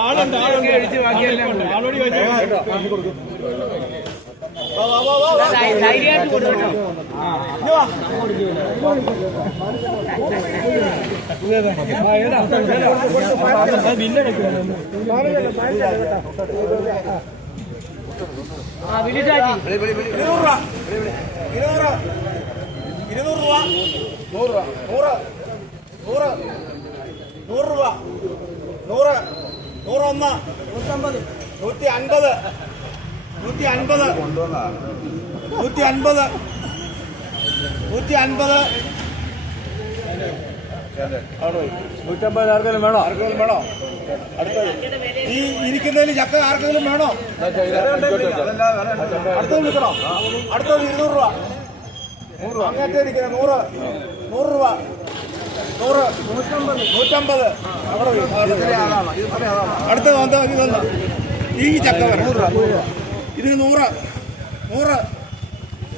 ആളുണ്ട് ആളുണ്ട് ആളോട് ചോദിച്ചു ഇരുന്നൂറ് രൂപ ഇരുന്നൂറ് രൂപ നൂറ് രൂപ നൂറ് നൂറ് നൂറ് രൂപ നൂറ് നൂറ് ഒന്ന് നൂറ്റി അൻപത് നൂറ്റി അൻപത് നൂറ്റി അൻപത് നൂറ്റി അൻപത് നൂറ്റമ്പത് ആർക്കെങ്കിലും വേണോ? ആർക്കെങ്കിലും വേണോ? ഈ ഇരിക്കുന്നതിൽ ചക്ക ആർക്കെങ്കിലും വേണോ? അടുത്തത് വിളിക്കണോ അടുത്തത് ഇരുന്നൂറ് രൂപ. നൂറ് രൂപ. അങ്ങനത്തെ ഇരിക്കുന്നത് നൂറ്. നൂറ് രൂപ. നൂറ്. നൂറ്റമ്പത്. നൂറ്റമ്പത് ഇതല്ല ഈ ചക്ക വരണം. ഇതിന് നൂറ് നൂറ്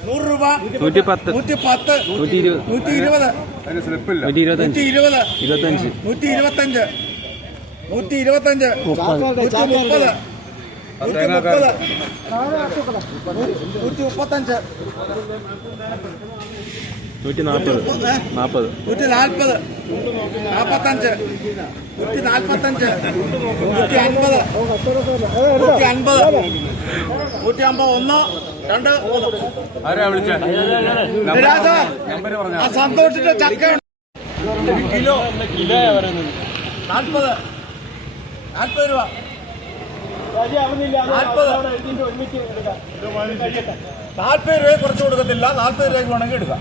നൂറ് രൂപ നൂറ്റി പത്ത് നൂറ്റി പത്ത് നൂറ്റി ഇരുപത് നൂറ്റി ഇരുപത് നൂറ്റി ഇരുപത്തഞ്ച്. ഇരുപത് ഇരുപത്തഞ്ച് നൂറ്റി ഇരുപത്തഞ്ച് നൂറ്റി ഇരുപത്തഞ്ച് നൂറ്റി മുപ്പത് നൂറ്റി മുപ്പത് നൂറ്റി മുപ്പത്തഞ്ച് നൂറ്റി നാൽപ്പത്? നാൽപ്പത് നൂറ്റി നാൽപ്പത് നാൽപ്പത്തഞ്ച് നൂറ്റി നാൽപ്പത്തഞ്ച് നൂറ്റി അൻപത് നൂറ്റി അൻപത് നൂറ്റി അമ്പത് ഒന്ന് രണ്ട് ആരാ വിളിച്ചേ സന്തോഷിന്റെ ചക്ക കിലോ നാൽപ്പത്. നാൽപ്പത് രൂപ. നാൽപ്പത്. നാൽപ്പത് രൂപ കുറച്ച് കൊടുക്കത്തില്ല. നാൽപ്പത് രൂപയ്ക്ക് വേണമെങ്കിൽ എടുക്കാം.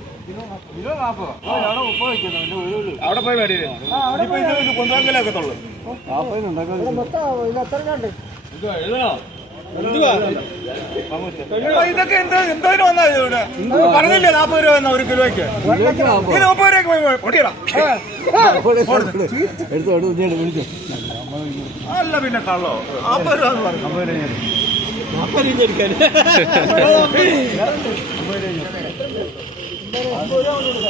അവിടെ പോയി മേടിയില്ലേ അപ്പൊ ഇതൊക്കെ എന്താ എന്തോരം വന്നാ ഇവിടെ പറഞ്ഞില്ലേ നാപ്പത് രൂപ എന്നാ ഒരു കിലോയ്ക്ക് ഈ മുപ്പത് രൂപയ്ക്ക് പോയി പൊട്ടിയടാ അല്ല പിന്നെ കള്ളോ നാപ്പത് രൂപ എന്ന് പറഞ്ഞു Baru.